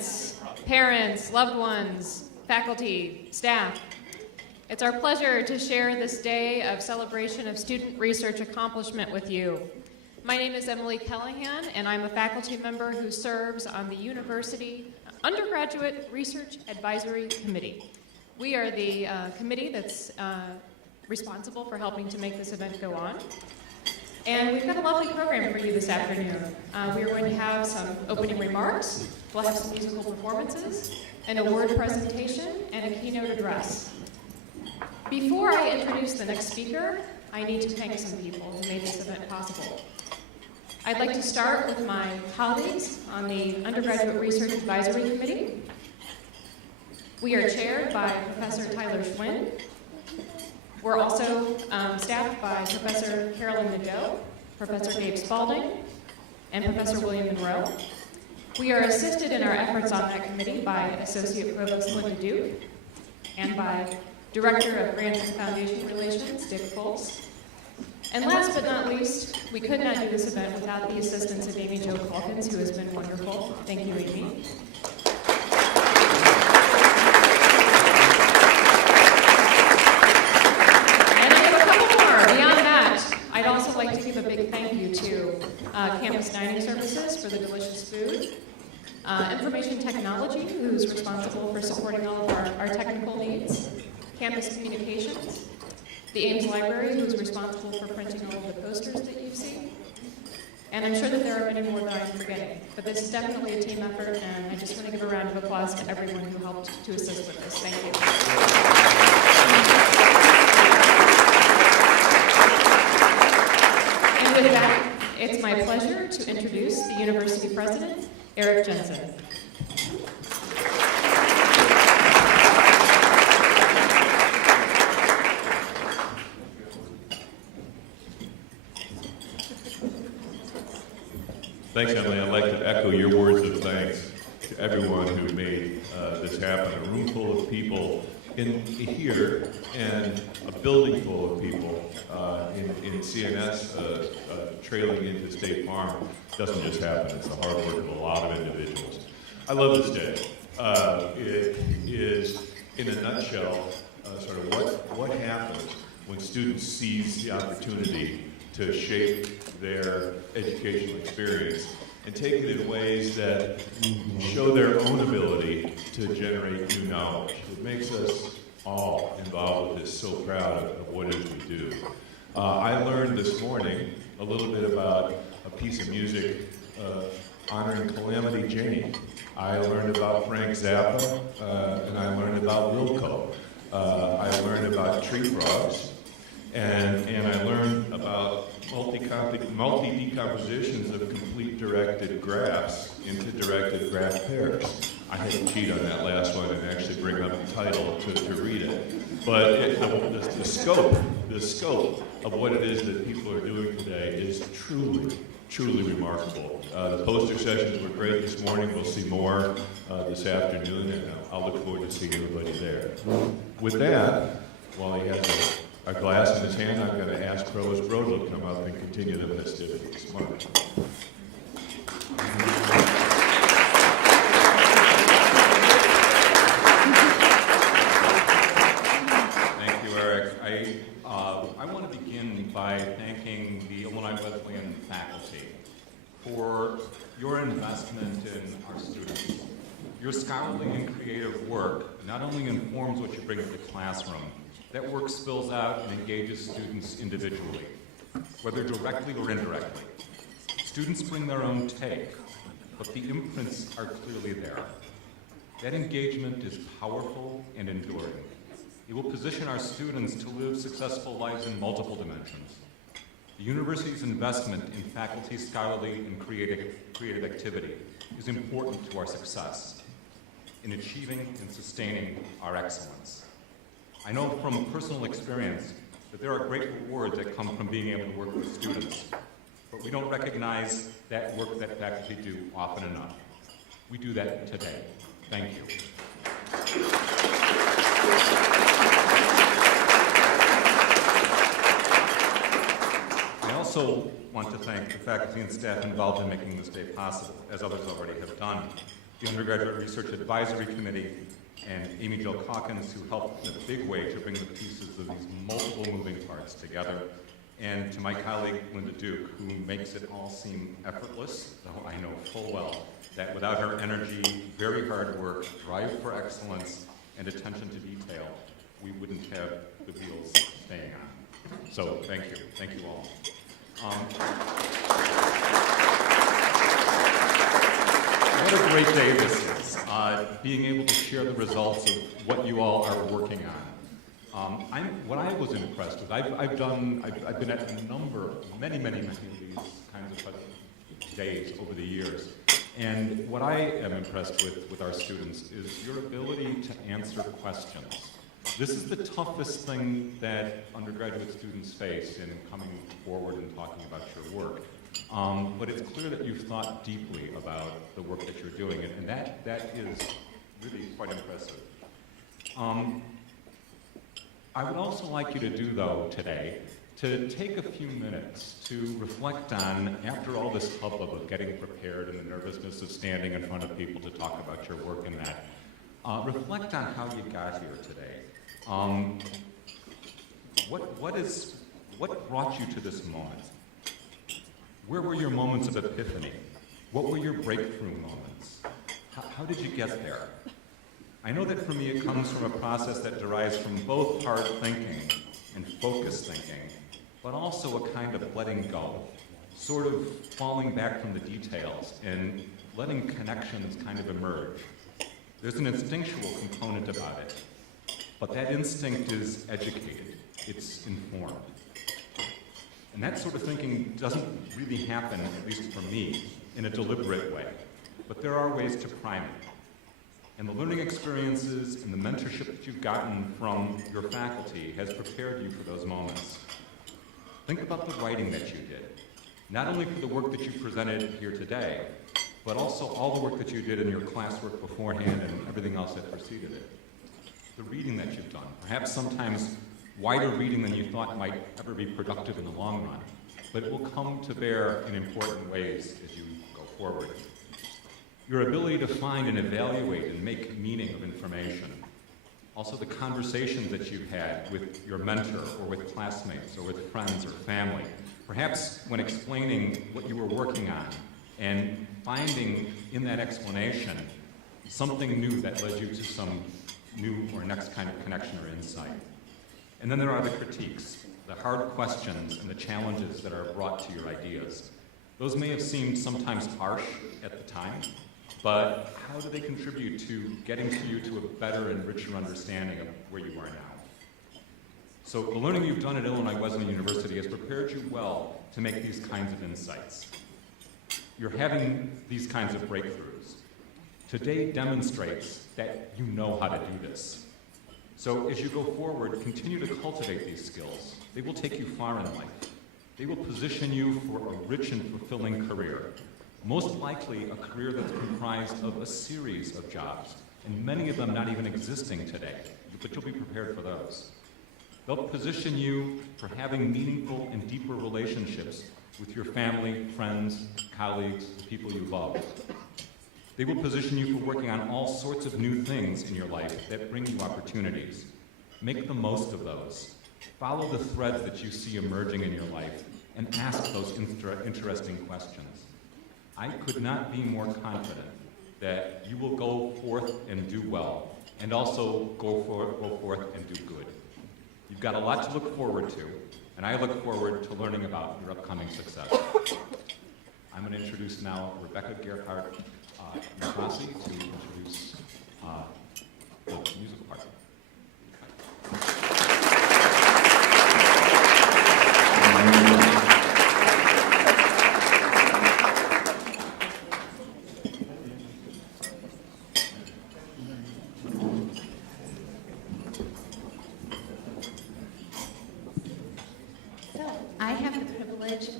students, parents, loved ones, faculty, staff. It's our pleasure to share this day of celebration of student research accomplishment with you. My name is Emily Callahan, and I'm a faculty member who serves on the University Undergraduate Research Advisory Committee. We are the committee that's responsible for helping to make this event go on. And we've got a lovely program for you this afternoon. We are going to have some opening remarks, we'll have some musical performances, an award presentation, and a keynote address. Before I introduce the next speaker, I need to thank some people who made this event possible. I'd like to start with my colleagues on the Undergraduate Research Advisory Committee. We are chaired by Professor Tyler Schwinn. We're also staffed by Professor Carolyn Nadeau, Professor Dave Spalding, and Professor William Monroe. We are assisted in our efforts on that committee by Associate Provost Linda Duke and by Director of Grants and Foundation Relations, Dick Foltz. And last but not least, we could not do this event without the assistance of Amy Jo Calkins, who has been wonderful. Thank you, Amy. I'd also like to give a big thank you to Campus Dining Services for the delicious food, Information Technology, who's responsible for supporting all of our technical needs, Campus Communications, the Ames Library, who's responsible for printing all of the posters that you've seen, and I'm sure that there are many more that I'm forgetting. But this is definitely a team effort, and I just want to give a round of applause to everyone who helped to assist with this. Thank you. With that, it's my pleasure to introduce the University President, Eric Jensen. Thanks, Emily. I'd like to echo your words of thanks to everyone who made this happen. A room full of people here and a building full of people in CNS trailing into State Farm doesn't just happen. It's the hard work of a lot of individuals. I love this day. It is, in a nutshell, sort of what happens when students seize the opportunity to shape their educational experience and take it in ways that show their own ability to generate new knowledge. It makes us all involved with this so proud of what it is we do. I learned this morning a little bit about a piece of music honoring Calamity Jane. I learned about Frank Zappa, and I learned about Wilco. I learned about tree frogs, and I learned about multi-decompositions of complete directed graphs into directed graph pairs. I had to cheat on that last one and actually bring up the title to read it. But the scope of what it is that people are doing today is truly, truly remarkable. The poster sessions were great this morning. We'll see more this afternoon, and I'll look forward to seeing everybody there. With that, while he has a glass in his hand, I'm going to ask Provost Brodel to come up and continue the festivities. Mark. Thank you, Eric. I want to begin by thanking the Illinois Wesleyan faculty for your investment in our students. Your scholarly and creative work not only informs what you bring to the classroom, that work spills out and engages students individually, whether directly or indirectly. Students bring their own take, but the imprints are clearly there. That engagement is powerful and enduring. It will position our students to live successful lives in multiple dimensions. The university's investment in faculty, scholarly, and creative activity is important to our success in achieving and sustaining our excellence. I know from personal experience that there are great rewards that come from being able to work with students, but we don't recognize that work that faculty do often enough. We do that today. Thank you. I also want to thank the faculty and staff involved in making this day possible, as others already have done. the Undergraduate Research Advisory Committee, and Amy Jo Calkins, who helped in a big way to bring the pieces of these multiple moving parts together, and to my colleague, Linda Duke, who makes it all seem effortless, though I know full well that without her energy, very hard work, drive for excellence, and attention to detail, we wouldn't have the wheels staying on. So thank you. Thank you all. What a great day this is, being able to share the results of what you all are working on. What I was impressed with, I've been at a number, many of these kinds of days over the years. And what I am impressed with our students is your ability to answer questions. This is the toughest thing that undergraduate students face in coming forward and talking about your work. But it's clear that you've thought deeply about the work that you're doing, and that is really quite impressive. I would also like you to do, though, today, to take a few minutes to reflect on, after all this hubbub of getting prepared and the nervousness of standing in front of people to talk about your work and that, reflect on how you got here today. What brought you to this moment? Where were your moments of epiphany? What were your breakthrough moments? How did you get there? I know that for me it comes from a process that derives from both hard thinking and focused thinking, but also a kind of letting go, sort of falling back from the details and letting connections kind of emerge. There's an instinctual component about it, but that instinct is educated, it's informed. And that sort of thinking doesn't really happen, at least for me, in a deliberate way. But there are ways to prime it. And the learning experiences and the mentorship that you've gotten from your faculty has prepared you for those moments. Think about the writing that you did, not only for the work that you presented here today, but also all the work that you did in your classwork beforehand and everything else that preceded it. The reading that you've done, perhaps sometimes wider reading than you thought might ever be productive in the long run, but it will come to bear in important ways as you go forward. Your ability to find and evaluate and make meaning of information. Also the conversations that you've had with your mentor or with classmates or with friends or family. Perhaps when explaining what you were working on and finding in that explanation something new that led you to some new or next kind of connection or insight. And then there are the critiques, the hard questions and the challenges that are brought to your ideas. Those may have seemed sometimes harsh at the time, but how do they contribute to getting to you to a better and richer understanding of where you are now? So the learning you've done at Illinois Wesleyan University has prepared you well to make these kinds of insights. You're having these kinds of breakthroughs. Today demonstrates that you know how to do this. So as you go forward, continue to cultivate these skills. They will take you far in life. They will position you for a rich and fulfilling career. Most likely a career that's comprised of a series of jobs, and many of them not even existing today, but you'll be prepared for those. They'll position you for having meaningful and deeper relationships with your family, friends, colleagues, people you love. They will position you for working on all sorts of new things in your life that bring you opportunities. Make the most of those. Follow the threads that you see emerging in your life and ask those interesting questions. I could not be more confident that you will go forth and do well, and also go forth and do good. You've got a lot to look forward to, and I look forward to learning about your upcoming success. I'm going to introduce now Rebecca Gerhardt-Nafasi to introduce the musical part.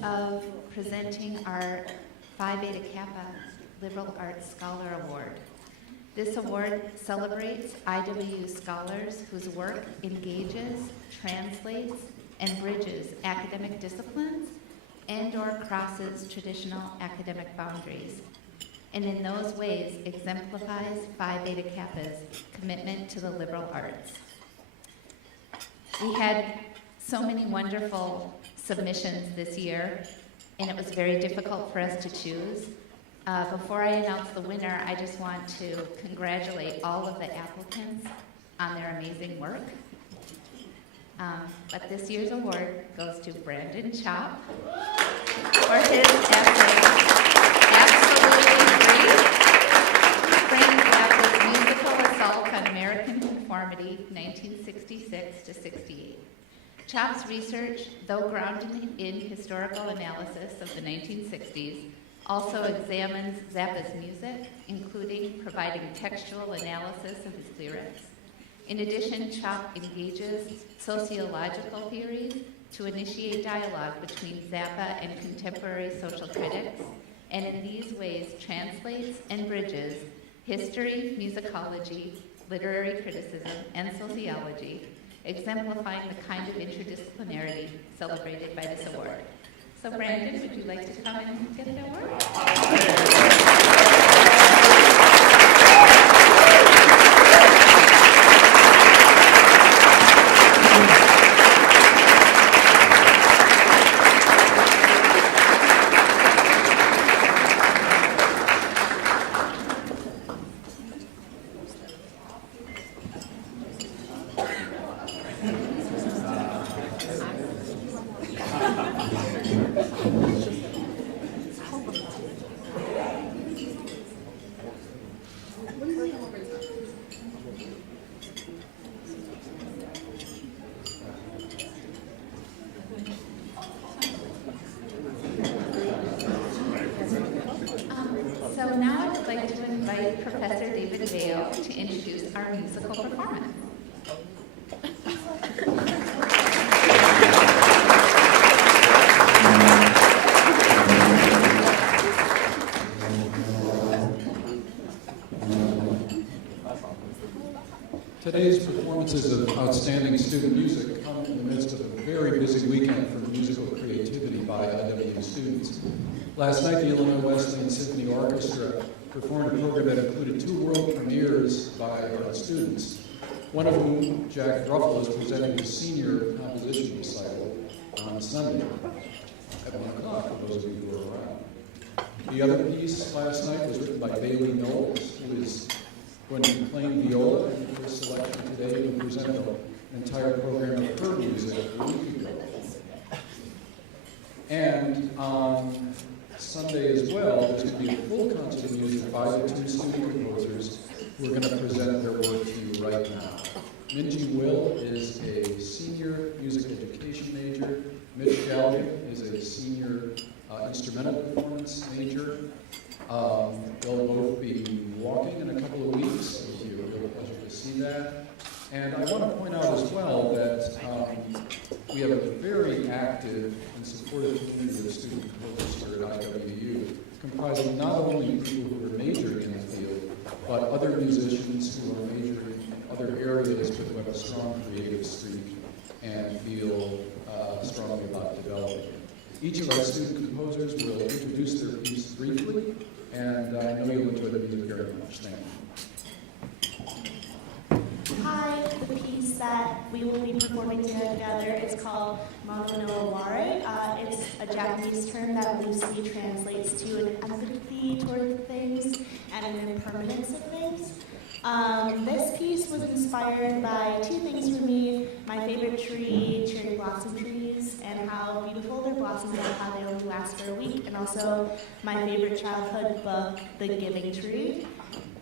Of presenting our Phi Beta Kappa Liberal Arts Scholar Award. This award celebrates IWU scholars whose work engages, translates, and bridges academic disciplines and/or crosses traditional academic boundaries. and in those ways exemplifies Phi Beta Kappa's commitment to the liberal arts. We had so many wonderful submissions this year, and it was very difficult for us to choose. Before I announce the winner, I just want to congratulate all of the applicants on their amazing work. But this year's award goes to Brandon Chop for his essay, Absolutely Free, framed Kappa's musical assault on American conformity, 1966 to 68. Chop's research, though grounded in historical analysis of the 1960s, also examines Zappa's music, including providing textual analysis of his lyrics. In addition, Chop engages sociological theories to initiate dialogue between Zappa and contemporary social critics, and in these ways translates and bridges history, musicology, literary criticism, and sociology, exemplifying the kind of interdisciplinarity celebrated by this award. So Brandon, would you like to come and get the award? So now I would like to invite Professor David Vail to introduce our musical performance. Today's performances of outstanding student music come in the midst of a very busy weekend for musical creativity by IWU students. Last night, the Illinois Wesleyan Symphony Orchestra performed a program that included 2 world premieres by our students, one of whom, Jack Ruffle, is presenting his senior composition recital on Sunday at 1 o'clock, for those of you who are around. The other piece last night was written by Bailey Knowles, who is going to be playing viola in her selection today and present an entire program of her music a week ago. And on Sunday as well, there's going to be a full concert of music by the 2 student composers who are going to present their work to you right now. Minji Will is a senior music education major. Mitch Galligan is a senior instrumental performance major. They'll both be walking in a couple of weeks, so it'll be a real pleasure to see that. And I want to point out as well that we have a very active and supportive community of student composers here at IWU, comprising not only people who are majoring in the field, but other musicians who are majoring in other areas but who have a strong creative streak and feel strongly about developing. Each of our student composers will introduce their piece briefly, and I know you'll enjoy the music very much. Thank you. Hi, the piece that we will be performing together is called Mono no Ware. It's a Japanese term that loosely translates to an empathy toward things and an impermanence of things. This piece was inspired by 2 things for me: my favorite tree, cherry blossom trees, and how beautiful their blossoms are, how they only last for a week, and also my favorite childhood book, The Giving Tree.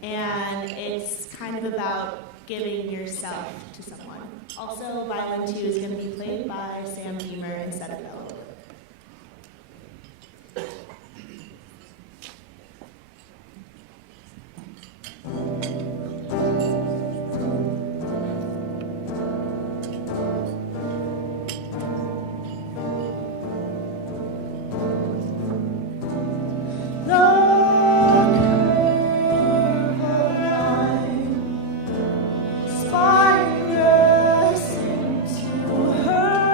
And it's kind of about giving yourself to someone. Also, violin 2 is going to be played by Sam Beamer instead of Bella. Spirus into her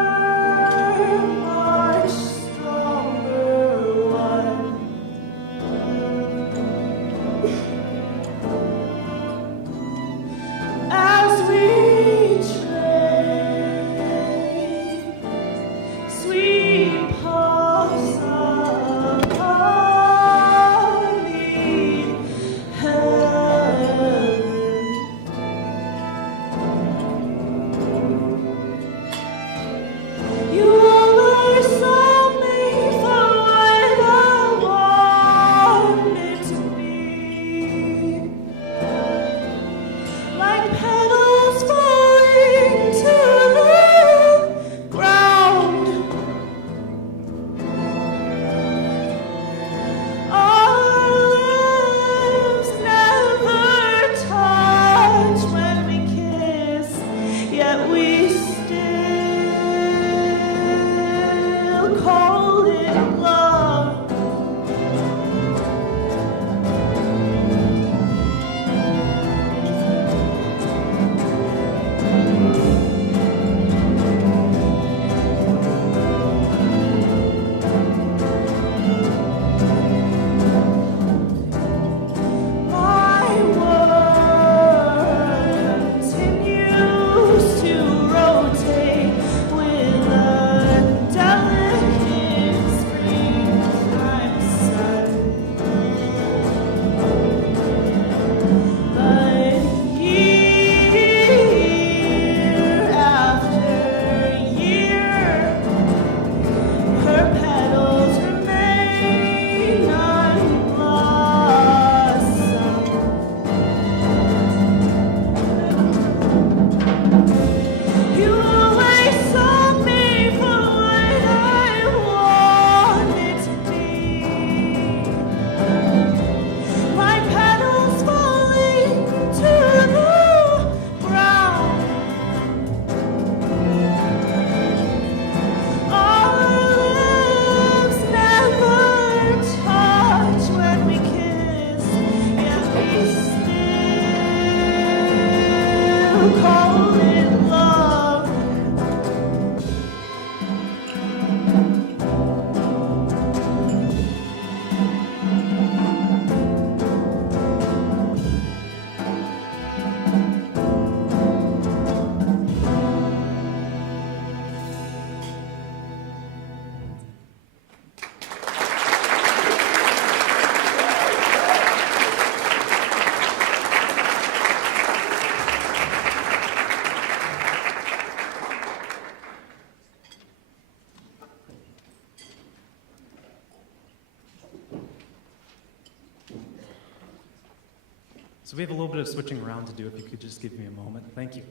we have a little bit of switching around to do, if you could just give me a moment. Thank you.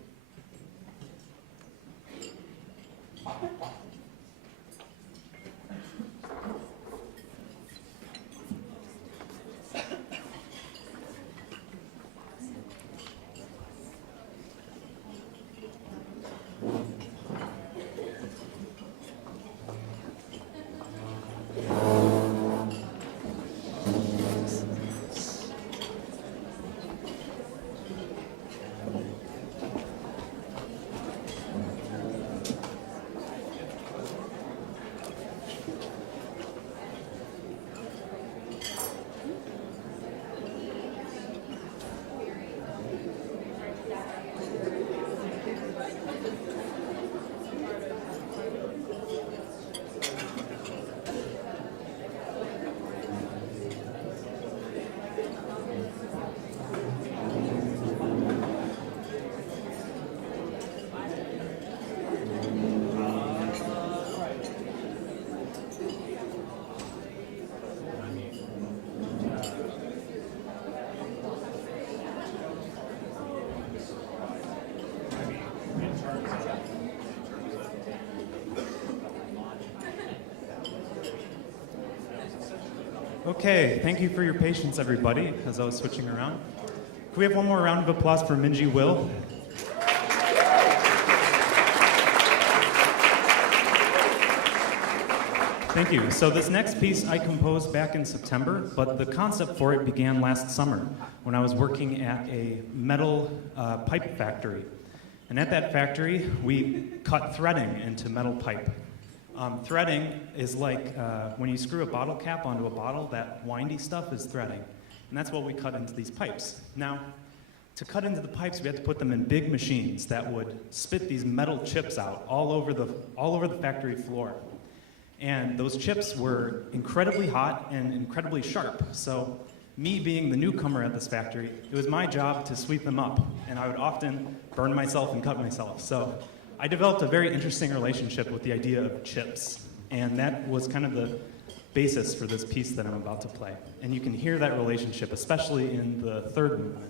Okay, thank you for your patience, everybody, as I was switching around. Can we have one more round of applause for Minji Will? Thank you. So this next piece I composed back in September, but the concept for it began last summer when I was working at a metal pipe factory. And at that factory, we cut threading into metal pipe. Threading is like when you screw a bottle cap onto a bottle, that windy stuff is threading. And that's what we cut into these pipes. Now, to cut into the pipes, we had to put them in big machines that would spit these metal chips out all over the factory floor. And those chips were incredibly hot and incredibly sharp. So me being the newcomer at this factory, it was my job to sweep them up. And I would often burn myself and cut myself. So I developed a very interesting relationship with the idea of chips. And that was kind of the basis for this piece that I'm about to play. And you can hear that relationship, especially in the third movement.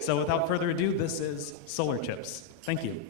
So without further ado, this is Solar Chips. Thank you.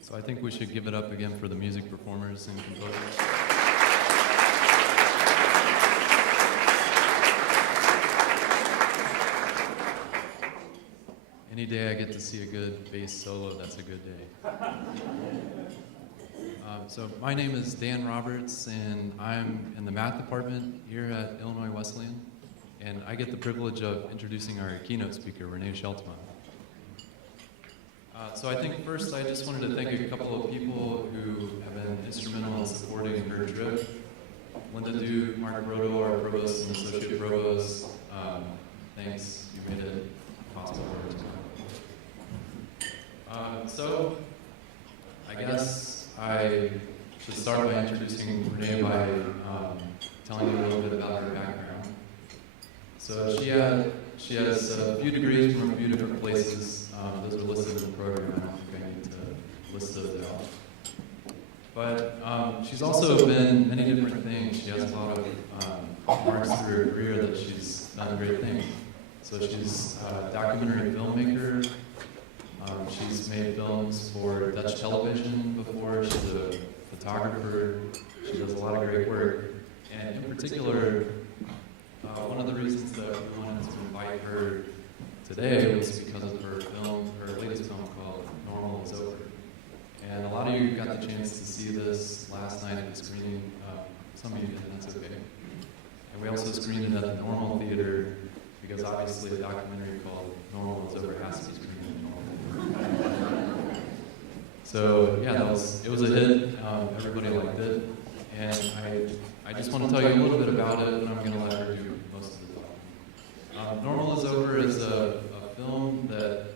So I think we should give it up again for the music performers and composers. Any day I get to see a good bass solo, that's a good day. So my name is Dan Roberts, and I'm in the math department here at Illinois Wesleyan, and I get the privilege of introducing our keynote speaker, Renèe Scheltema. So I think first I just wanted to thank a couple of people who have been instrumental in supporting her trip. Linda Duke, Mark Roto, our provost and associate provost, thanks, you made it possible for her to come. So I guess I should start by introducing Renèe by telling you a little bit about her background. So she has a few degrees from a few different places. Those are listed in the program. I don't think I need to list those out. But she's also been many different things. She has a lot of marks through her career that she's done great things. So she's a documentary filmmaker. She's made films for Dutch television before. She's a photographer. She does a lot of great work. And in particular, one of the reasons that we wanted to invite her today was because of her film, her latest film called Normal is Over. And a lot of you got the chance to see this last night at the screening. Some of you didn't, that's okay. And we also screened it at the Normal Theater because obviously a documentary called Normal is Over has to be screened at the Normal Theater. So yeah, it was a hit. Everybody liked it. And I just want to tell you a little bit about it, and I'm going to let her do most of the talking. Normal is Over is a film that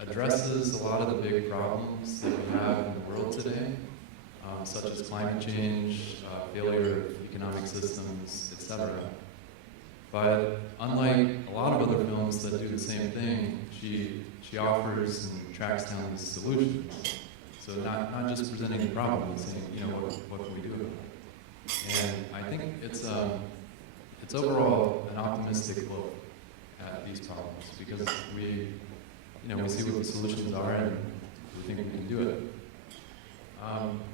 addresses a lot of the big problems that we have in the world today, such as climate change, failure of economic systems, etc. But unlike a lot of other films that do the same thing, she offers and tracks down these solutions. So not just presenting the problem, but saying, what can we do about it? And I think it's overall an optimistic look at these problems because we see what the solutions are and we think we can do it.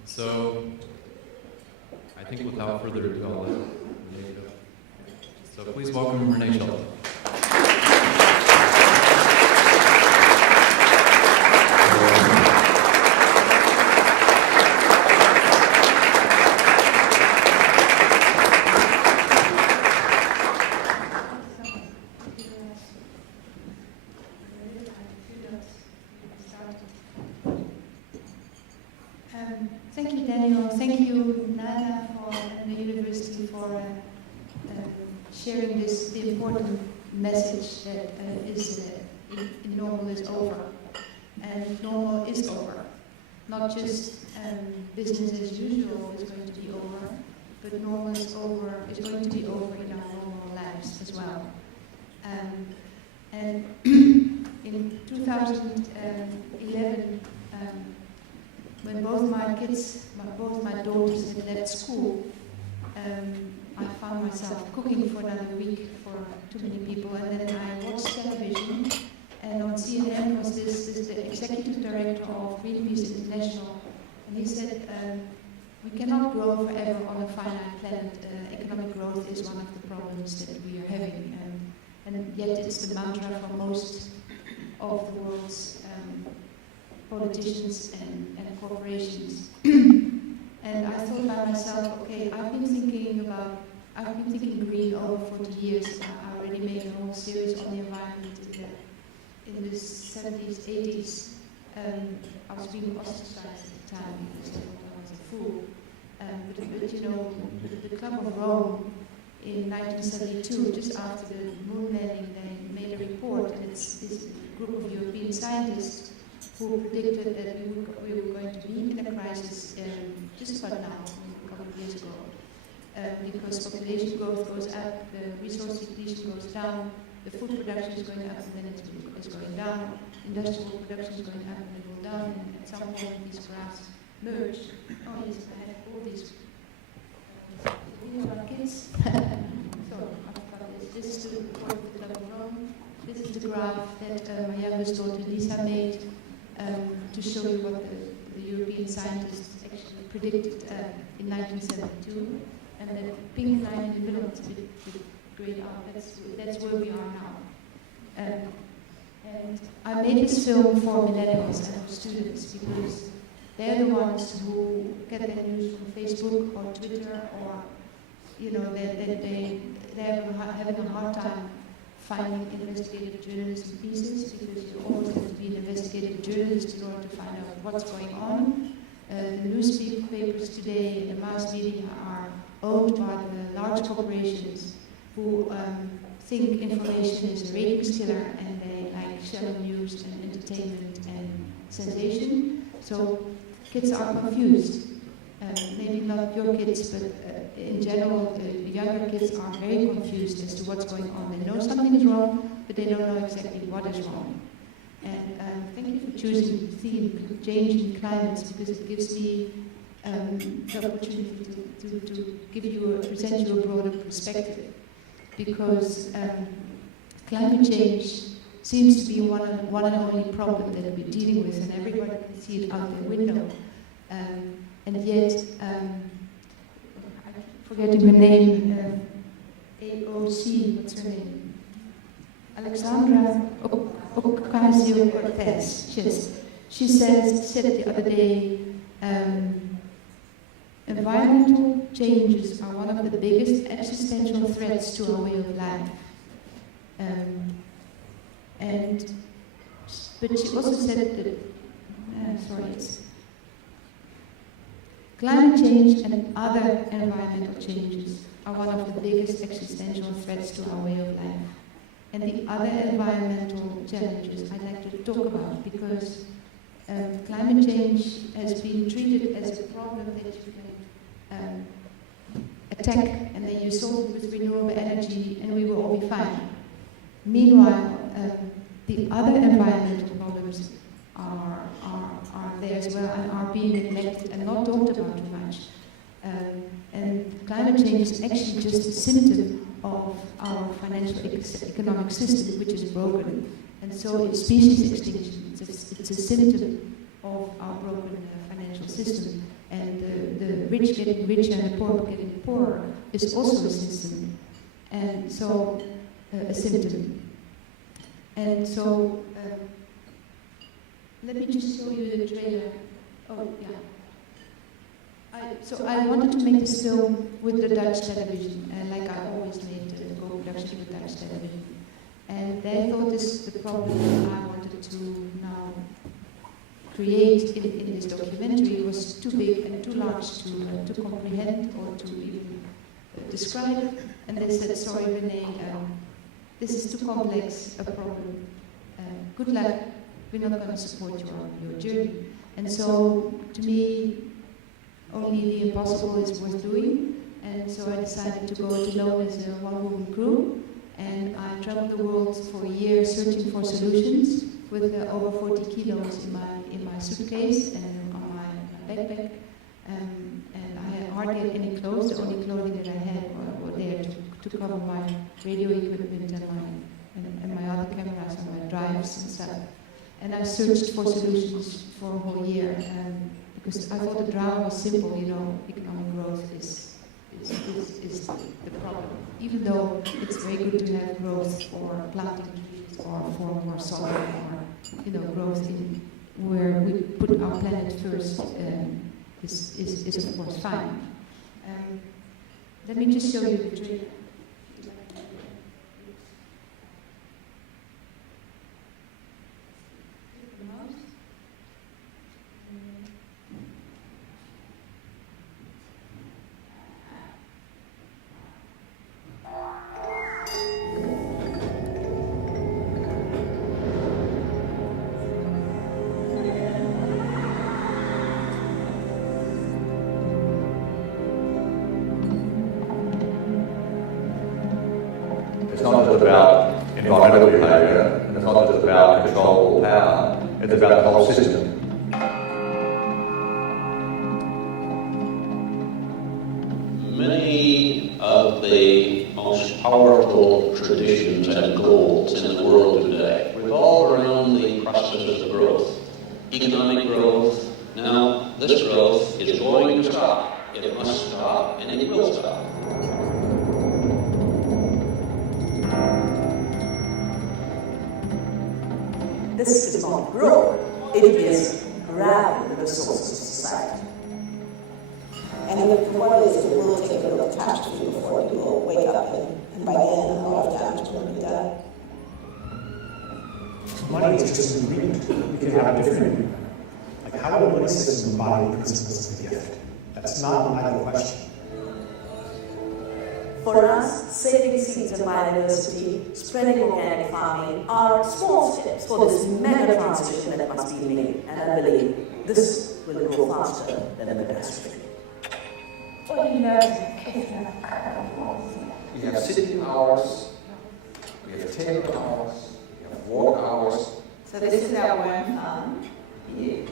So I think without further ado, I'll let Renèe go. So please welcome Renèe Scheltema. Thank you, Daniel. Thank you, Nana, and the university for sharing the important message that normal is over. And normal is over. Not just business as usual is going to be over, but normal is going to be over in our normal lives as well. And in 2011, when both my daughters had left school, I found myself cooking for another week for too many people, and then I watched television, and on CNN was the executive director of Greenpeace International, and he said, we cannot grow forever on a finite planet. Economic growth is one of the problems that we are having, and yet it's the mantra for most of the world's politicians and corporations. And I thought by myself, okay, I've been thinking green over 40 years. I already made a whole series on the environment in the 70s, 80s. I was being ostracized at the time because I thought I was a fool. But the Club of Rome in 1972, just after the moon landing, they made a report, and it's this group of European scientists who predicted that we were going to be in a crisis just about now, a couple of years ago. Because population growth goes up, the resource depletion goes down, the food production is going up and then it's going down. Industrial production is going up and then go down. And at some point these graphs merge. Oh yes, I have all these kids. So I've got this. This is the report that I've drawn. This is the graph that my youngest daughter Lisa made to show you what the European scientists actually predicted in 1972. And the pink line in the middle is the grayed out. That's where we are now. And I made this film for millennials and for students because they're the ones who get their news from Facebook or Twitter, or they're having a hard time finding investigative journalism pieces because you almost have to be an investigative journalist in order to find out what's going on. The newspapers today and the mass media are owned by the large corporations who think information is a ratings killer, and they like shallow news and entertainment and sensation. So kids are confused. Maybe not your kids, but in general, younger kids are very confused as to what's going on. They know something is wrong, but they don't know exactly what is wrong. And thank you for choosing the theme, changing climates, because it gives me the opportunity to present you a broader perspective. Because climate change seems to be one and only problem that we're dealing with, and everybody can see it out their window. And yet, I'm forgetting her name, AOC, what's her name? Alexandra Ocasio-Cortez. She said the other day, environmental changes are one of the biggest existential threats to our way of life. But she also said that, climate change and other environmental changes are one of the biggest existential threats to our way of life. And the other environmental challenges I'd like to talk about, because climate change has been treated as a problem that you can attack and then you solve it with renewable energy and we will all be fine. Meanwhile, the other environmental problems are there as well and are being neglected and not talked about too much. And climate change is actually just a symptom of our financial economic system, which is broken. And so it's species extinction. It's a symptom of our broken financial system. And the rich getting richer and the poor getting poorer is also a system. And so, a symptom. And so, let me just show you the trailer. Oh, yeah. So I wanted to make this film with the Dutch television, like I always made the co-production with Dutch television. And they thought the problem I wanted to now create in this documentary was too big and too large to comprehend or to even describe. And they said, sorry, Renee, this is too complex a problem. Good luck. We're not going to support your journey. And so, to me, only the impossible is worth doing. And so I decided to go it alone as a one-woman crew. And I traveled the world for a year searching for solutions with over 40 kilos in my suitcase and on my backpack. And I had hardly any clothes. The only clothing that I had were there to cover my radio equipment and my other cameras and my drives and stuff. And I searched for solutions for a whole year because I thought the drama was simple, economic growth is the problem. Even though it's very good to have growth for planting trees or for more soil or growth in where we put our planet first is of course fine. Let me just show you the trailer. It's not just about environmental behaviour, and it's not just about control or power, it's about the whole system. Many of the most powerful traditions and goals in the world today revolve around the process of growth, economic growth. Now, this growth is going to stop. It must stop, and it will stop. This is not growth, it is grab the resources of society. And what is it will take a little time to do before you will wake up, and by then a lot of damage will be done. Money is just an agreement. We can have a different agreement. Like, how will money system embody the principles of the gift? That's not my question. For us, saving seeds of biodiversity, spreading organic farming are small steps for this mega transition that must be made. And I believe this will go faster than the pedestrian. What do you know? We have sitting hours, we have table hours, we have walk hours. So this is our worm farm. You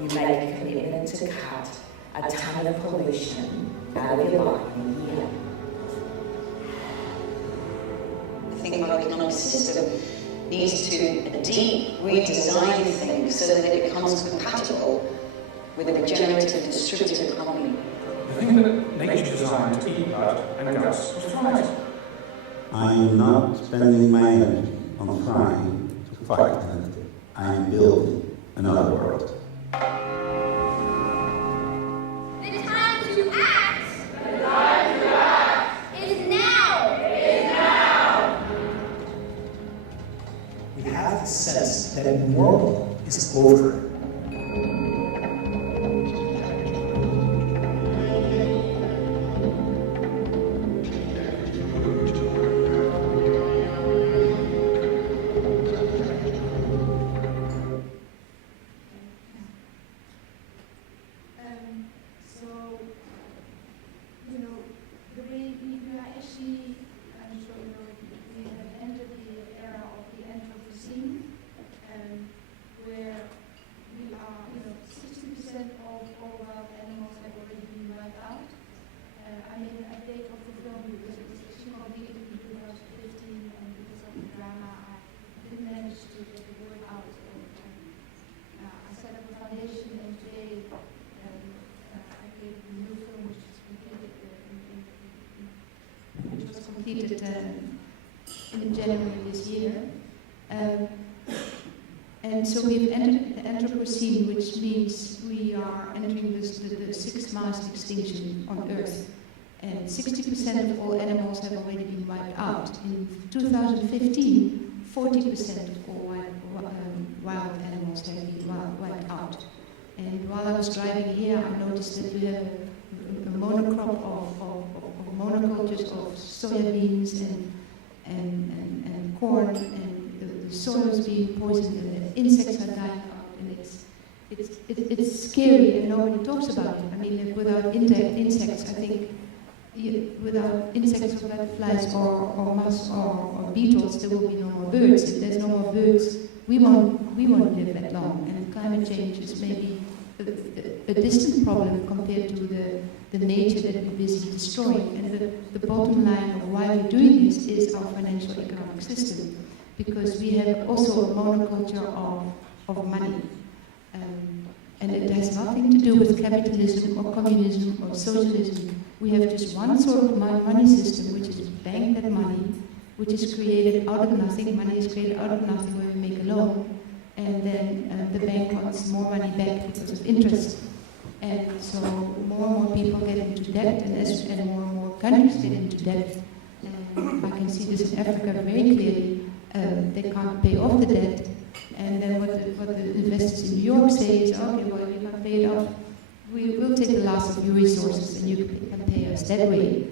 make a commitment to cut a ton of pollution out of your life in a year. I think our economic system needs to deep redesign things so that it becomes compatible with a regenerative distributed economy. The thing that nature designed to eat blood and guts was flies. I am not spending my energy on trying to fight it. I am building another world. We have the sense that normal is over. Completed in January this year. And so we've entered the Anthropocene, which means we are entering the sixth mass extinction on Earth. And 60% of all animals have already been wiped out. In 2015, 40% of all wild animals have been wiped out. And while I was driving here, I noticed that we have a monocrop of monocultures of soybeans and corn, and the soil is being poisoned, and the insects are dying out, and it's scary, and nobody talks about it. I mean, without insects, I think without insects or butterflies or moths or beetles, there will be no more birds. If there's no more birds, we won't live that long. And climate change is maybe a distant problem compared to the nature that we're busy destroying. And the bottom line of why we're doing this is our financial economic system, because we have also a monoculture of money. And it has nothing to do with capitalism or communism or socialism. We have just one sort of money system, which is bank that money, which is created out of nothing. Money is created out of nothing when we make a loan. And then the bank wants more money back because of interest. And so more and more people get into debt, and more and more countries get into debt. And I can see this in Africa very clearly. They can't pay off the debt. And then what the investors in New York say is, okay, well, you can't pay it off. We will take the last of your resources and you can pay us that way.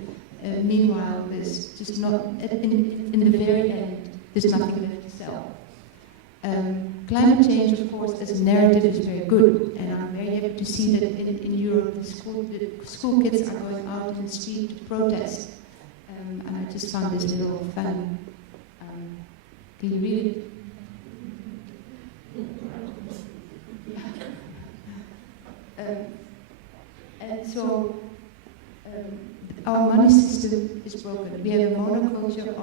Meanwhile, there's just not, in the very end, there's nothing left to sell. Climate change, of course, as a narrative is very good, and I'm very happy to see that in Europe the school kids are going out in the street to protest. And I just found this little fun Can you read it? And so our money system is broken. We have a monoculture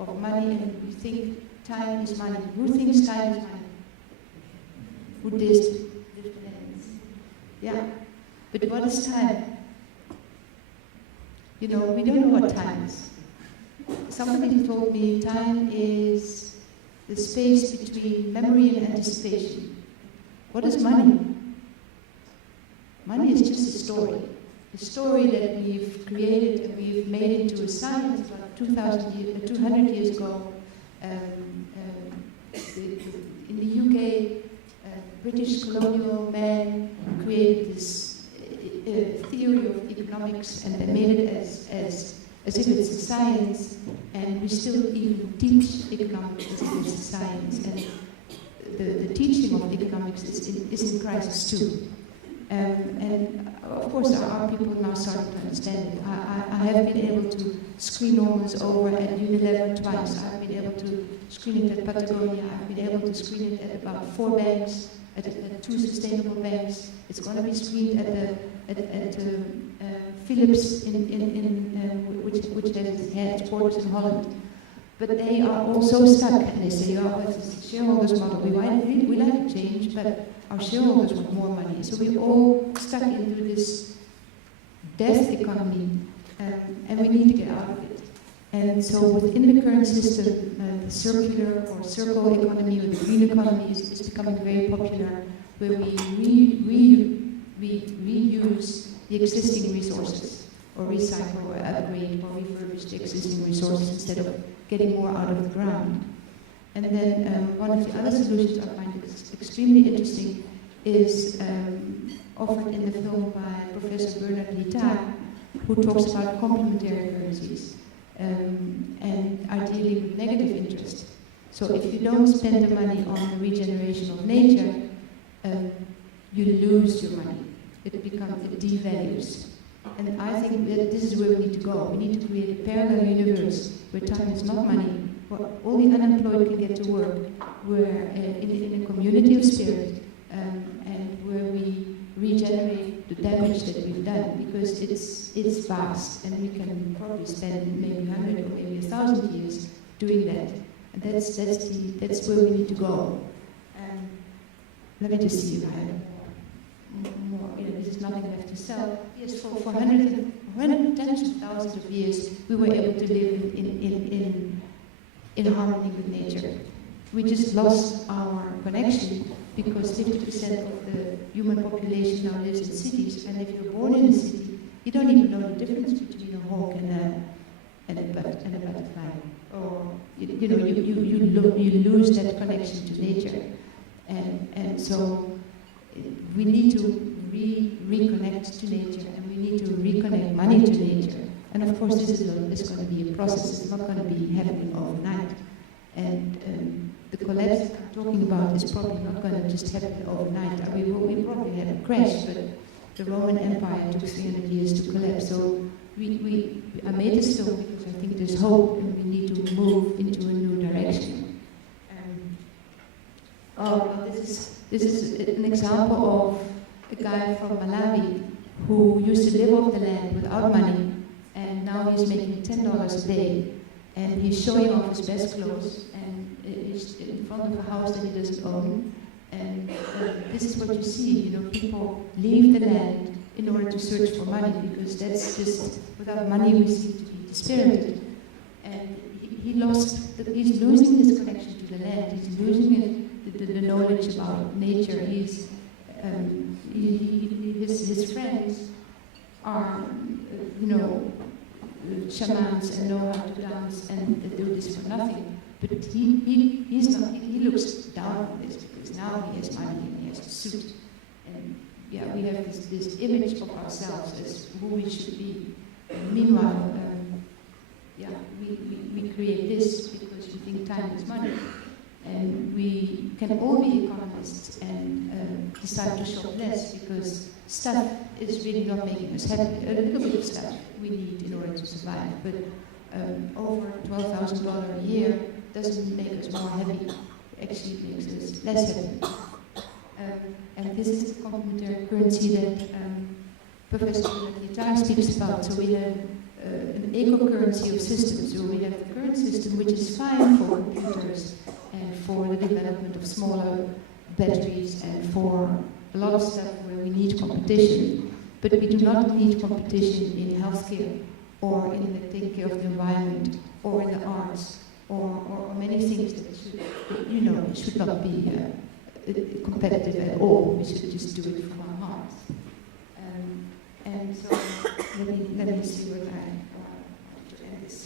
of money, and we think time is money. Who thinks time is money? Buddhist. Yeah. But what is time? You know, we don't know what time is. Somebody told me time is the space between memory and anticipation. What is money? Money is just a story that we've created and we've made into a science about 200 years ago. In the UK, British colonial men created this theory of economics, and they made it as if it's a science, and we still even teach economics as if it's a science. And the teaching of economics is in crisis too. And of course, our people now starting to understand it. I have been able to screen almost over at Unilever twice. I've been able to screen it at Patagonia. I've been able to screen it at about 4 banks, at 2 sustainable banks. It's going to be screened at Philips, which has its headquarters in Holland. But they are all so stuck, and they say, oh, it's a shareholders model. We like to change, but our shareholders want more money. So we're all stuck into this death economy, and we need to get out of it. And so within the current system, the circular or circle economy or the green economy is becoming very popular, where we reuse the existing resources, or recycle or upgrade or refurbish the existing resources instead of getting more out of the ground. And then one of the other solutions I find is extremely interesting is offered in the film by Professor Bernard Littard, who talks about complementary currencies and are dealing with negative interest. So if you don't spend the money on the regeneration of nature, you lose your money. It devalues. And I think that this is where we need to go. We need to create a parallel universe where time is not money, where all the unemployed can get to work, where in a community of spirit, and where we regenerate the damage that we've done, because it's vast, and we can probably spend maybe 100 or maybe 1,000 years doing that. And that's where we need to go. Let me just see if I have more. There's nothing left to sell. Yes, for tens of thousands of years, we were able to live in harmony with nature. We just lost our connection because 50% of the human population now lives in cities, and if you're born in a city, you don't even know the difference between a hawk and a butterfly. Or you lose that connection to nature, and so we need to reconnect to nature, and we need to reconnect money to nature. And of course, this is going to be a process. It's not going to be happening overnight. And the collapse I'm talking about is probably not going to just happen overnight. We probably had a crash, but the Roman Empire took 300 years to collapse. So I made this film because I think there's hope, and we need to move into a new direction. This is an example of a guy from Malawi who used to live off the land without money, and now he's making $10 a day, and he's showing off his best clothes, and he's in front of a house that he doesn't own. And this is what you see, people leave the land in order to search for money, because that's just, without money we seem to be dispirited. And he's losing his connection to the land, he's losing the knowledge about nature. His friends are, shamans and know how to dance, and they do this for nothing. But he looks down on this because now he has money and he has a suit. And we have this image of ourselves as who we should be. And meanwhile, we create this because we think time is money. And we can all be economists and decide to shop less because stuff is really not making us happy. A little bit of stuff we need in order to survive, but over $12,000 a year doesn't make us more heavy, actually makes us less heavy. And this is the complementary currency that Professor Renèe speaks about. So we have an eco-currency of systems. So we have the current system, which is fine for computers and for the development of smaller batteries and for a lot of stuff where we need competition. But we do not need competition in healthcare or in the taking care of the environment or in the arts or many things that should not be competitive at all. We should just do it from our hearts. And so let me see what I want to end this.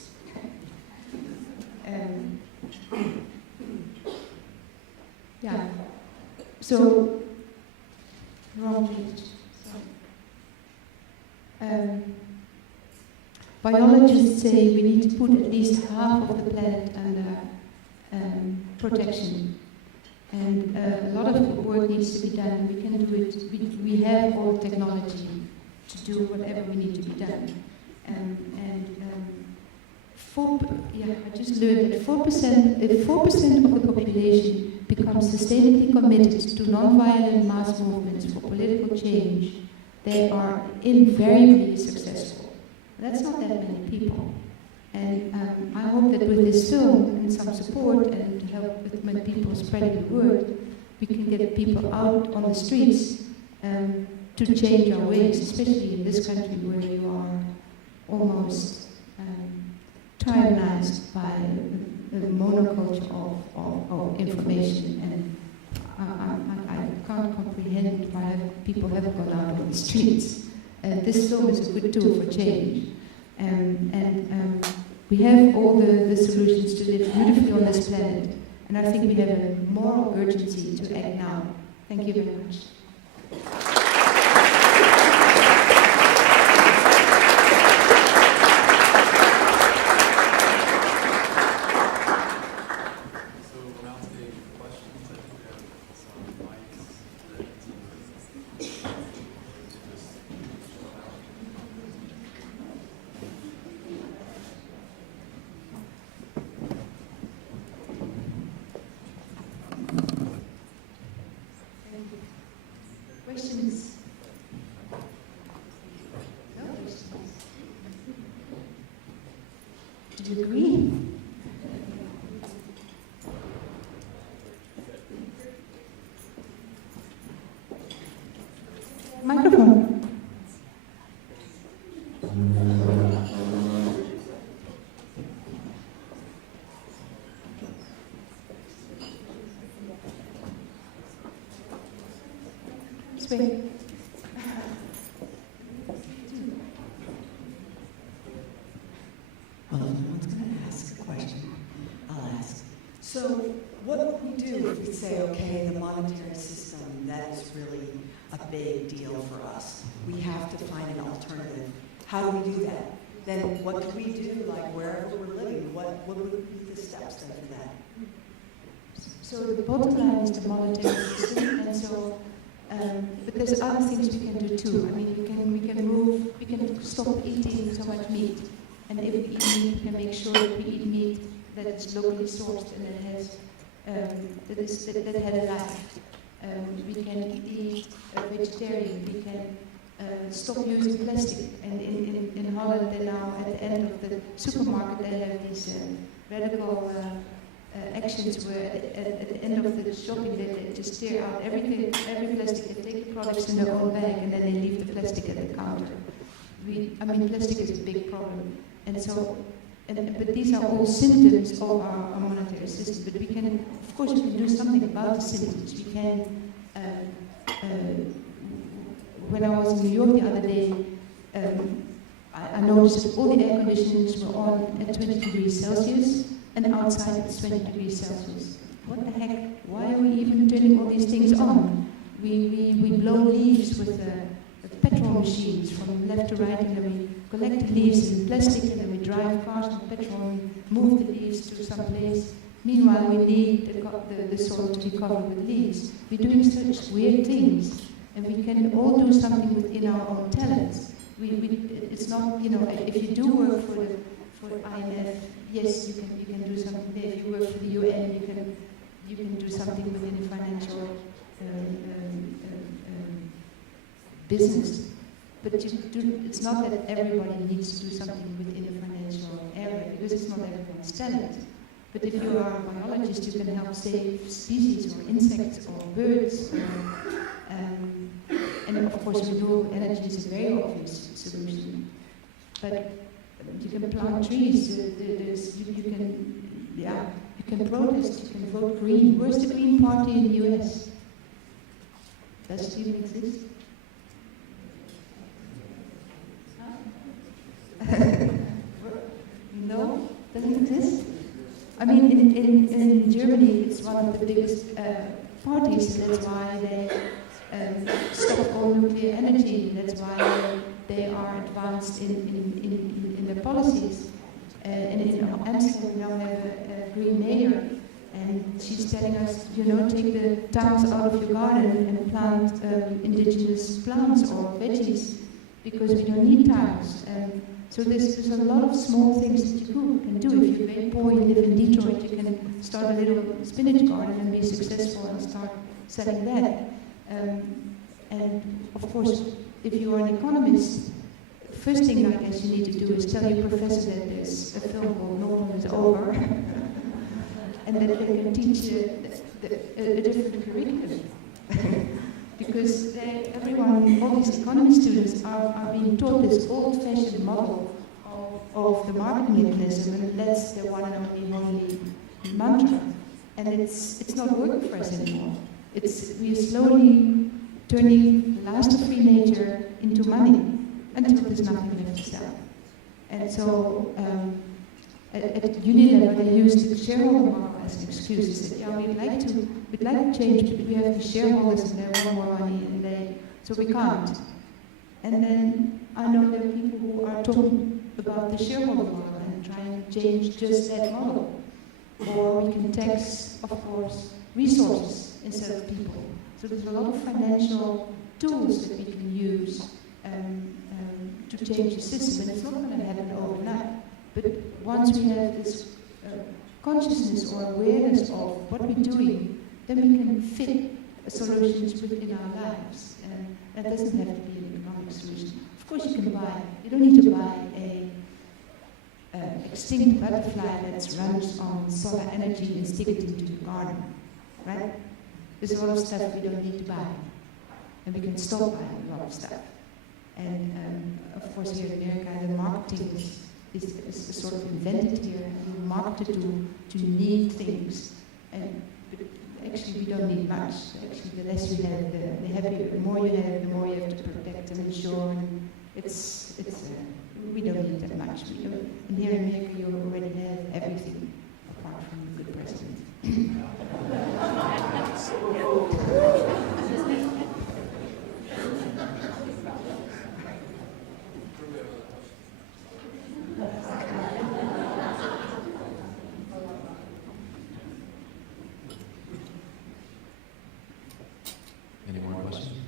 Yeah. So wrong page. Biologists say we need to put at least half of the planet under protection. And a lot of work needs to be done. We can do it. We have all the technology to do whatever we need to be done. I just learned that 4% of the population becomes sustainably committed to non-violent mass movements for political change, they are invariably successful. That's not that many people. And I hope that with this film and some support and to help with when people spreading the word, we can get people out on the streets to change our ways, especially in this country where you are almost tyrannized by the monoculture of information. And I can't comprehend why people haven't gone out on the streets. This film is a good tool for change. We have all the solutions to live beautifully on this planet, and I think we have a moral urgency to act now. Thank you very much. Questions? No questions? Do you agree? Microphone. Speak. Well, if no one's going to ask a question, I'll ask. So, what would we do if we say, okay, the monetary system, that is really a big deal for us. We have to find an alternative. How do we do that? Then what could we do, like wherever we're living? What would be the steps then for that? So the bottom line is the monetary system, and so, but there's other things we can do too. I mean, we can stop eating so much meat, and if we eat meat, we can make sure that we eat meat that is locally sourced and that has that had a life. We can eat vegetarian. We can stop using plastic. And in Holland, they now at the end of the supermarket they have these radical actions where at the end of the shopping they just tear out every plastic. They take the products in their own bag and then they leave the plastic at the counter. Plastic is a big problem, and so. But these are all symptoms of our monetary system. But we can, of course, we can do something about the symptoms. We can. When I was in New York the other day, I noticed that all the air conditioners were on at 20 degrees Celsius, and outside it's 20 degrees Celsius. What the heck? Why are we even turning all these things on? We blow leaves with petrol machines from left to right, and then we collect the leaves in plastic, and then we drive cars on petrol and move the leaves to some place. Meanwhile, we need the soil to be covered with leaves. We're doing such weird things, and we can all do something within our own talents. It's not, if you do work for the IMF, yes, you can do something there. If you work for the UN, you can do something within the financial business. But it's not that everybody needs to do something within the financial area, because it's not everyone's talent. But if you are a biologist, you can help save species or insects or birds. And of course, renewable energy is a very obvious solution. But you can plant trees. You can protest. You can vote green. Where's the Green Party in the U.S.? Does it even exist? No, doesn't exist. I mean, in Germany, it's one of the biggest parties. That's why they stop all nuclear energy. That's why they are advanced in their policies. And in Amsterdam, we now have a green mayor, and she's telling us, take the towns out of your garden and plant indigenous plants or veggies, because we don't need towns. So there's a lot of small things that you can do. If you're very poor, you live in Detroit, you can start a little spinach garden and be successful and start selling that. And of course, if you are an economist, first thing I guess you need to do is tell your professor that there's a film called Normal is Over, and that they can teach a different curriculum. Because all these economy students are being taught this old-fashioned model of the market mechanism, and that's the one and only mantra. And it's not working for us anymore. We're slowly turning the last of free nature into money until there's nothing left to sell. And so at Unilever, they used the shareholder model as an excuse. They said, we'd like to change, but we have the shareholders and they want more money, so we can't. And then I know there are people who are talking about the shareholder model and trying to change just that model. Or we can tax, of course, resources instead of people. So there's a lot of financial tools that we can use to change the system, and it's not going to happen overnight. But once we have this consciousness or awareness of what we're doing, then we can fit solutions within our lives. And that doesn't have to be an economic solution. Of course, you don't need to buy a extinct butterfly that runs on solar energy and stick it into the garden, right? There's a lot of stuff we don't need to buy, and we can stop buying a lot of stuff. And of course, here in America, the marketing is sort of invented here. You market to need things, and actually we don't need much. Actually, the less you have, the happier. The more you have, the more you have to protect and insure. And we don't need that much. And here in America, you already have everything apart from a good president. Any more questions?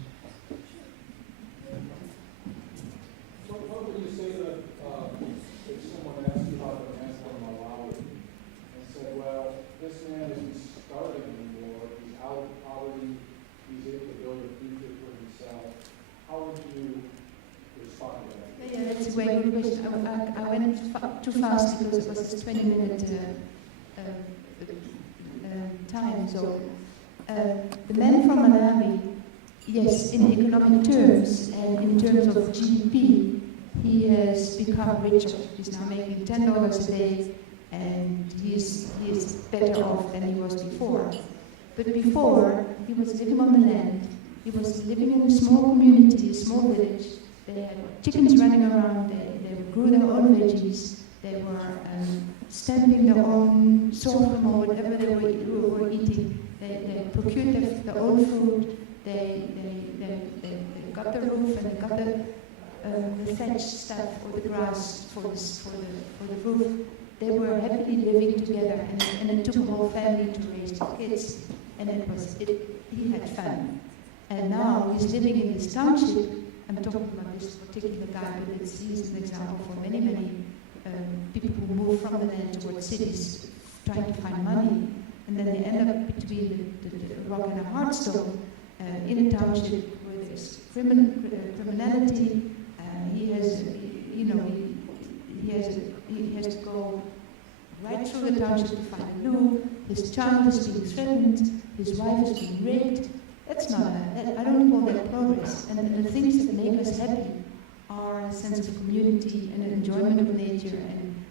What would you say that if someone asked you how to answer Malawi and said, well, this man isn't starving anymore, he's out of poverty, he's able to build a future for himself, how would you respond to that? Yeah, that's a very good question. I went too fast because it was a 20-minute time zone. The man from Malawi, yes, in economic terms and in terms of GDP, he has become richer. He's now making $10 a day, and he is better off than he was before. But before, he was living on the land. He was living in a small community, a small village. They had chickens running around. They grew their own veggies. They were stamping their own sorghum or whatever they were eating. They procured their own food. They got the roof and they got the thatch stuff or the grass for the roof. They were happily living together, and it took a whole family to raise their kids. And he had fun. And now he's living in this township. I'm talking about this particular guy, but he's an example for many people who move from the land towards cities trying to find money, and then they end up between the rock and a hard stone in a township where there's criminality. He has, you know, he has to go right through the township to find a loo. His child is being threatened. His wife is being raped. That's not, I don't call that progress. And the things that make us happy are a sense of community and an enjoyment of nature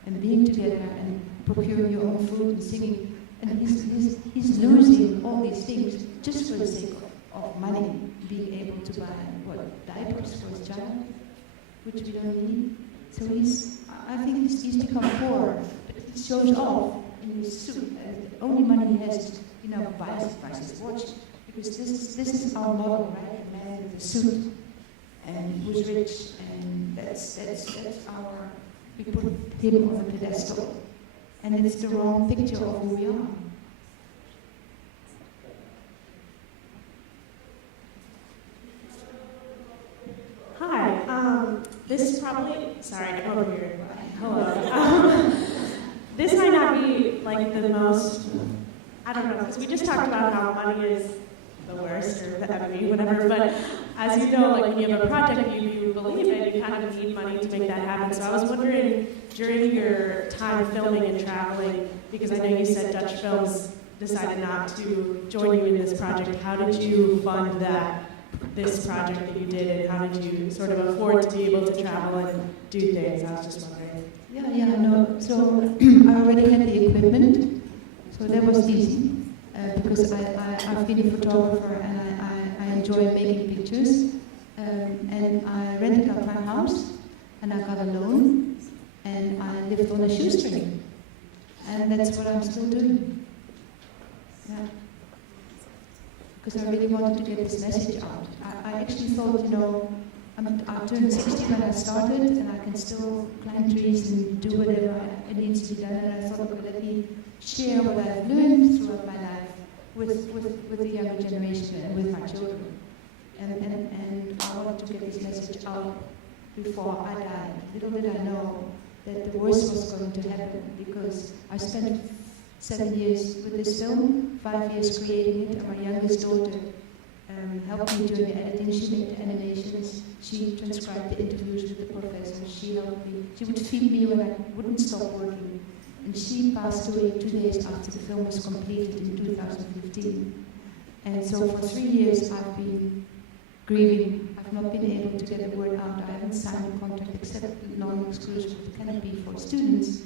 and being together and procuring your own food and singing. And he's losing all these things just for the sake of money, being able to buy, diapers for his child, which we don't need. So I think he's become poor, but it shows off in his suit. And the only money he has is, buys his watch. Because this is our model, right? The man with the suit and who's rich, and that's our, we put him on the pedestal. And it's the wrong picture of who we are. Hi, this is probably, sorry, I'm over here. Hello. This might not be like the most, I don't know, because we just talked about how money is the worst or the enemy, whatever, but as you know, like when you have a project you believe in, you kind of need money to make that happen. So I was wondering, during your time filming and traveling, because I know you said Dutch Films decided not to join you in this project, how did you fund this project that you did, and how did you sort of afford to be able to travel and do things? I was just wondering. No. So I already had the equipment, so that was easy. Because I've been a photographer and I enjoy making pictures. And I rented out my house and I got a loan and I lived on a shoestring. And that's what I'm still doing. Yeah. Because I really wanted to get this message out. I actually thought, I turned 60 when I started and I can still climb trees and do whatever it needs to be done. And I thought, okay, let me share what I've learned throughout my life with the younger generation and with my children. And I wanted to get this message out before I died. Little did I know that the worst was going to happen, because I spent 7 years with this film, 5 years creating it, and my youngest daughter helped me during the editing. She made the animations, she transcribed the interviews with the professors, she helped me. She would feed me when I wouldn't stop working. And she passed away 2 days after the film was completed in 2015. And so for 3 years I've been grieving. I've not been able to get the word out. I haven't signed a contract except non-exclusive with Canopy for students.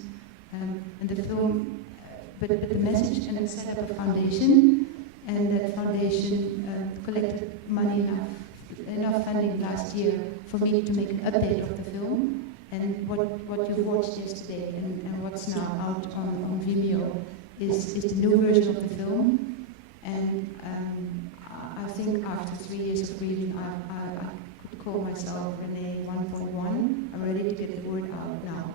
And the film, but the message, and it set up a foundation, and that foundation collected money enough funding last year for me to make an update of the film. And what you watched yesterday and what's now out on Vimeo is the new version of the film. And I think after 3 years of grieving, I could call myself Renèe 1.1. I'm ready to get the word out now.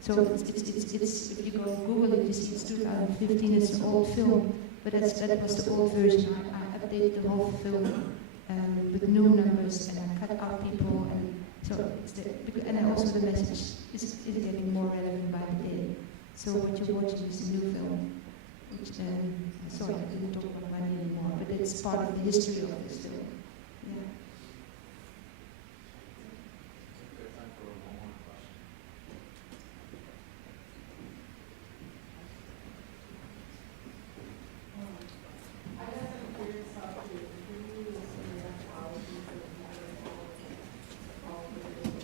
So it's if you go on Google it, you see it's 2015. It's an old film, but that was the old version. I updated the whole film with new numbers, and I cut out people, and so and also the message is getting more relevant by the day. So what you're watching is a new film, which sorry, I didn't talk about money anymore, but it's part of the history of this film.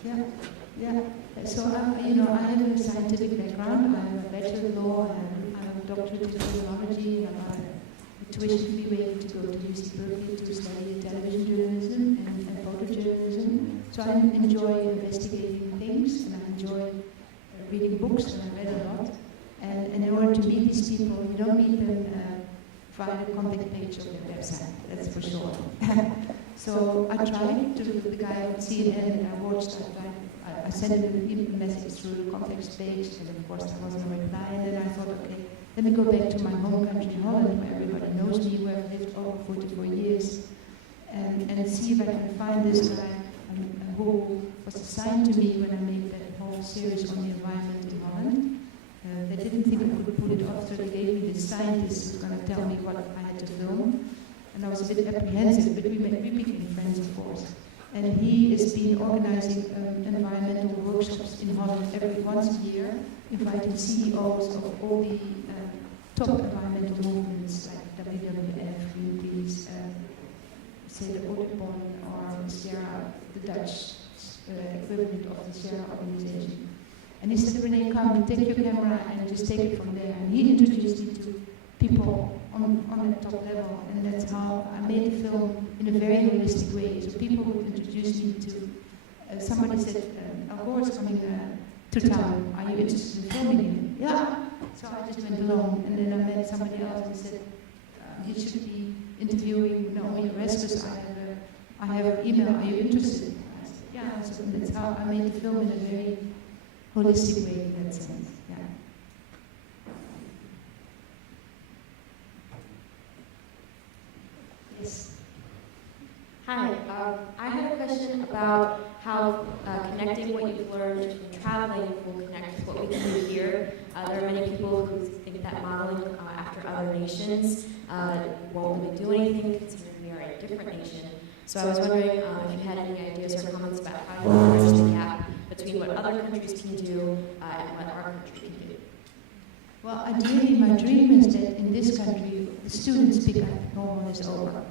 Yeah. Yeah. So I have a scientific background. I have a bachelor of law, and I have a doctorate in criminology, and I have a tuition fee waiver to go to UC Berkeley to study television journalism and photojournalism. So I enjoy investigating things, and I enjoy reading books, and I read a lot. And in order to meet these people, you don't meet them via the contact page of their website. That's for sure. So I tried to, the guy on CNN and I watched, I sent him a message through the context page, and of course there wasn't a reply, and then I thought, okay, let me go back to my home country, Holland, where everybody knows me, where I've lived over 44 years, and see if I can find this guy who was assigned to me when I made that whole whole series on the environment in Holland. They didn't think I could pull it off, so they gave me this scientist who's going to tell me what I had to film. And I was a bit apprehensive, but we became friends, of course. And he has been organizing environmental workshops in Holland once a year, inviting CEOs of all the top environmental movements like WWF, Greenpeace, say the Audubon or Sierra, the Dutch equivalent of the Sierra organization. And he said, Renèe, come, take your camera and just take it from there. And he introduced me to people on the top level, and that's how I made the film in a very holistic way. So people would introduce me to, somebody said, Al Gore is coming to town, are you interested in filming him? Yeah. So I just went along, and then I met somebody else and said, you should be interviewing Naomi Oreskes. I have her email, are you interested? I said, yeah, so that's how I made the film in a very holistic way in that sense. Yeah. Yes. Hi, I have a question about how connecting what you've learned from traveling will connect with what we can do here. There are many people who think that modeling after other nations won't really do anything, considering we are a different nation. So I was wondering if you had any ideas or comments about how you bridge the gap between what other countries can do and what our country can do. Well, ideally, my dream is that in this country, the students pick up normal is over,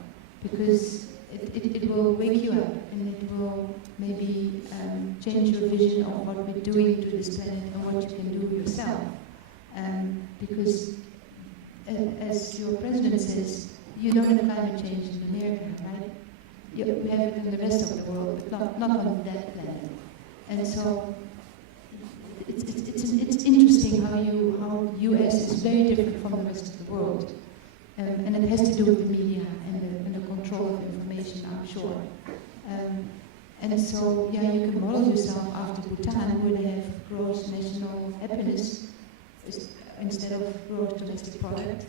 because it will wake you up, and it will maybe change your vision of what we're doing to this planet and what you can do yourself. Because, as your president says, you know that climate change is in America, right? We have it in the rest of the world, but not on that planet. And so it's interesting how the U.S. is very different from the rest of the world. And it has to do with the media and the control of information, I'm sure. And so, yeah, you can model yourself after Bhutan, where they have gross national happiness instead of gross domestic product.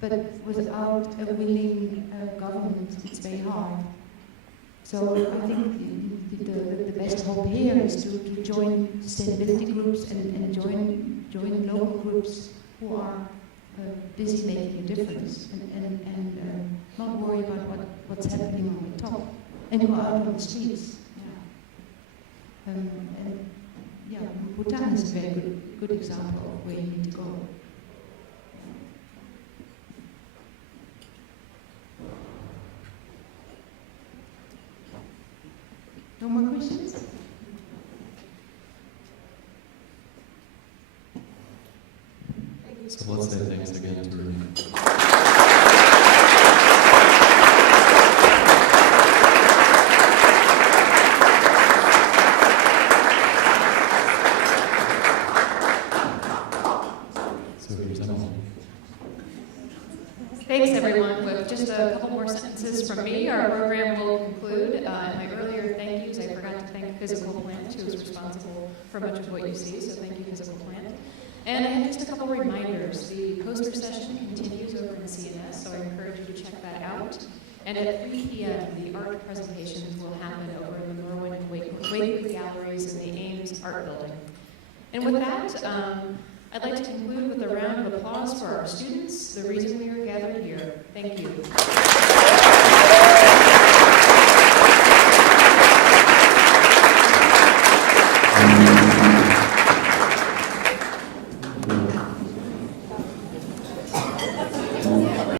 But without a willing government, it's very hard. So I think the best hope here is to join sustainability groups and join local groups who are busy making a difference and not worry about what's happening on the top and go out on the streets. Yeah. And yeah, Bhutan is a very good example of where you need to go. No more questions? So let's say thanks again to Renèe. So here's Emily. Thanks, everyone. With just a couple more sentences from me, our program will conclude. In my earlier thank yous, I forgot to thank Physical Plant, who is responsible for much of what you see, so thank you, Physical Plant. And I have just a couple reminders. The poster session continues over in CNS, so I encourage you to check that out. And at 3 p.m., the art presentations will happen over in the Merwin and Wakewood galleries in the Ames Art Building. And with that, I'd like to conclude with a round of applause for our students, the reason we are gathered here.